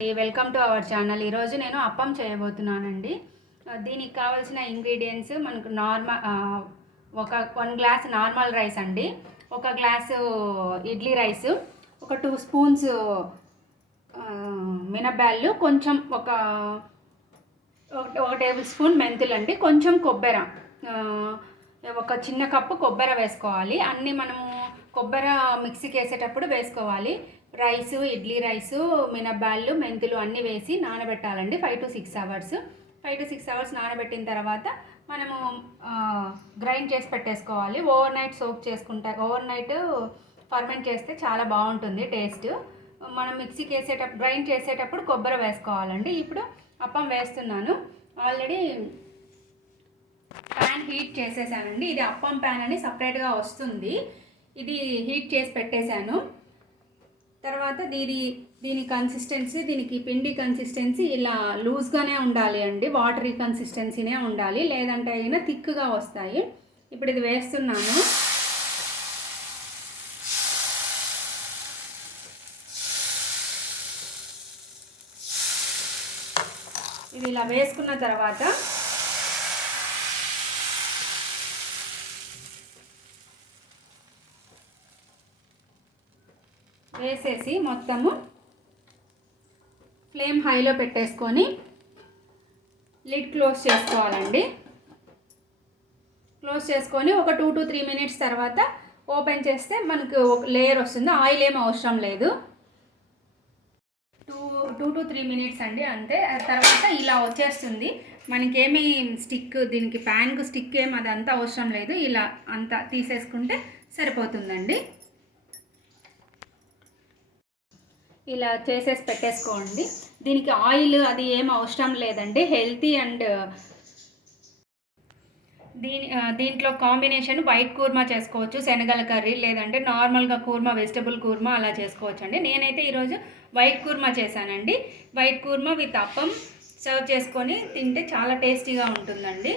Welcome to our channel. ఈరోజు నేను అప్పం చేయబోతున్నానండి. దీనికి కావాల్సిన ఇంగ్రీడియంట్స్ మనకు ఒక 1 గ్లాస్ నార్మల్ రైస్ అండి, 1 గ్లాసు ఇడ్లీ రైస్, ఒక 2 స్పూన్స్ మినప్పాలు, కొంచెం ఒక టేబుల్ స్పూన్ మెంతులు అండి, కొంచెం కొబ్బరి, ఒక చిన్న కప్పు కొబ్బరి వేసుకోవాలి. అన్నీ మనము కొబ్బరి మిక్సీకి వేసేటప్పుడు వేసుకోవాలి. రైసు, ఇడ్లీ రైసు, మినప్పాలు, మెంతులు అన్నీ వేసి నానబెట్టాలండి 5 to 6 అవర్స్. 5 to 6 అవర్స్ నానబెట్టిన తర్వాత మనము గ్రైండ్ చేసి పెట్టేసుకోవాలి. Over night over night ferment చేస్తే చాలా బాగుంటుంది టేస్ట్. మనం మిక్సీకి గ్రైండ్ చేసేటప్పుడు కొబ్బరి వేసుకోవాలండి. ఇప్పుడు అప్పం వేస్తున్నాను. ఆల్రెడీ ప్యాన్ హీట్ చేసేసానండి. ఇది అప్పం ప్యాన్ అని సపరేట్గా వస్తుంది. ఇది హీట్ చేసి పెట్టేశాను. తర్వాత దీని కన్సిస్టెన్సీ, దీనికి పిండి కన్సిస్టెన్సీ ఇలా లూజ్గానే ఉండాలి అండి, వాటరీ కన్సిస్టెన్సీనే ఉండాలి, లేదంటే అయినా థిక్గా వస్తాయి. ఇప్పుడు ఇది వేస్తున్నాను. ఇది ఇలా వేసుకున్న తర్వాత వేసేసి మొత్తము ఫ్లేమ్ హైలో పెట్టేసుకొని లిడ్ క్లోజ్ చేసుకోవాలండి. క్లోజ్ చేసుకొని ఒక 2 to 3 మినిట్స్ తర్వాత ఓపెన్ చేస్తే మనకు ఒక లేయర్ వస్తుంది. ఆయిల్ ఏం అవసరం లేదు. 2 to 3 మినిట్స్ అండి, అంతే. తర్వాత ఇలా వచ్చేస్తుంది. మనకేమి దీనికి ప్యాన్కు స్టిక్ ఏమి అదంతా అవసరం లేదు. ఇలా అంతా తీసేసుకుంటే సరిపోతుందండి. ఇలా చేసేసి పెట్టేసుకోండి. దీనికి ఆయిల్ అది ఏం అవసరం లేదండి, హెల్తీ. అండ్ దీంట్లో కాంబినేషన్ వైట్ కూర్మా చేసుకోవచ్చు, శనగల కర్రీ, లేదంటే నార్మల్గా కూర్మా, వెజిటబుల్ కూర్మా అలా చేసుకోవచ్చు అండి. నేనైతే ఈరోజు వైట్ కూర్మా చేశానండి. White kurma with appam serve చేసుకొని తింటే చాలా టేస్టీగా ఉంటుందండి.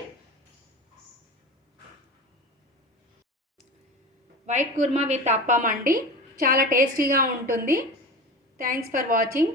వైట్ కూర్మా విత్ అప్పం అండి, చాలా టేస్టీగా ఉంటుంది. Thanks for watching.